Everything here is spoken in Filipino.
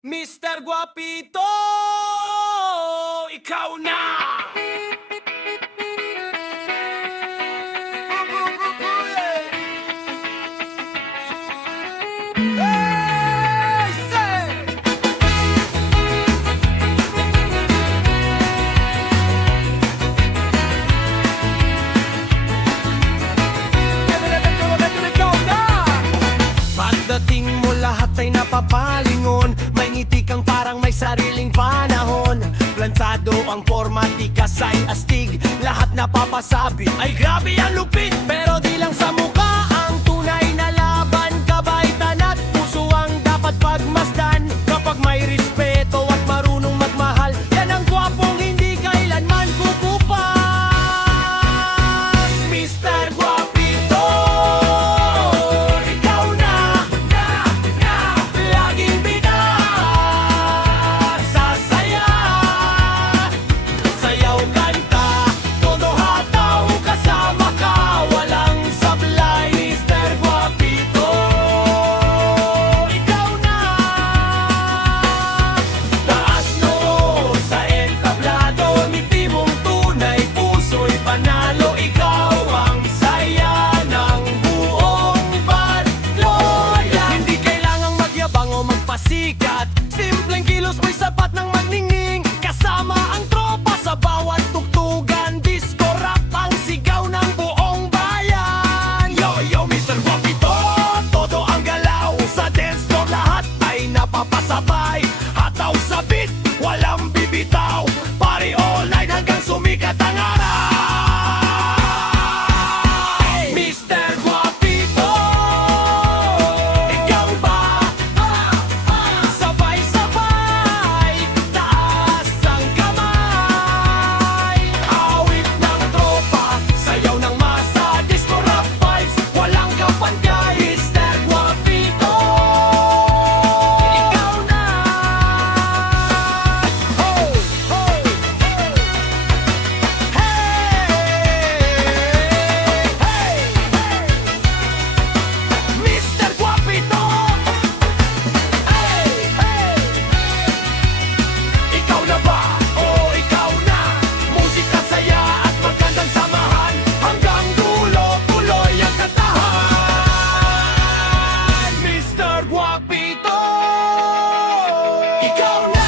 Mr. Guapito, ikaw na! Hey, say! Ikaw na! Pagdating mo lahat ay napapalingon. May ngiti kang parang may sariling panahon. Plantado ang forma, di kasay astig. Lahat napapasabi, ay grabe ang lupit. Pero di lang sa mukha ang tunay na laban. Kabaitan at puso ang dapat pagmasdan. Kapag may respeto at marunong magmahal, yan ang gwapong hindi kailanman kukupas. Mr. Guapito, ikaw na, laging bida sa saya. Sayaw, kanta, todo hataw, kasama ka, walang sablay. Mr. Guapito, ikaw na. Taas noo sa entablado, ngiti mong tunay, puso'y panalo. Ikaw ang saya ng buong Bantloya. Hindi kailangang magyabang o magpasikat, simpleng kilos mo'y sapat ng magningning. Kasama ang tropa sa bawat tugtugan, disco rap ang sigaw ng buong bayan. Yo, yo, Mr. Guapito, todo ang galaw sa dance floor, lahat ay napapasabay. Hataw sa beat, walang bibitaw, party all night hanggang sumikat ang araw. Mr. Guapito, ikaw ba? Sabay-sabay, taas ang kamay. Awit ng tropa, sayaw ng masa, disco rap vibes, walang kapantay. Mr. Guapito, ikaw na. Ho, ho, ho. Hey, hey, Mr. Guapito, hey, hey. Ikaw na ba o ikaw na? Musika, saya at magandang samahan, hanggang dulo tuloy ang kantahan. Mr. Guapito, ikaw na.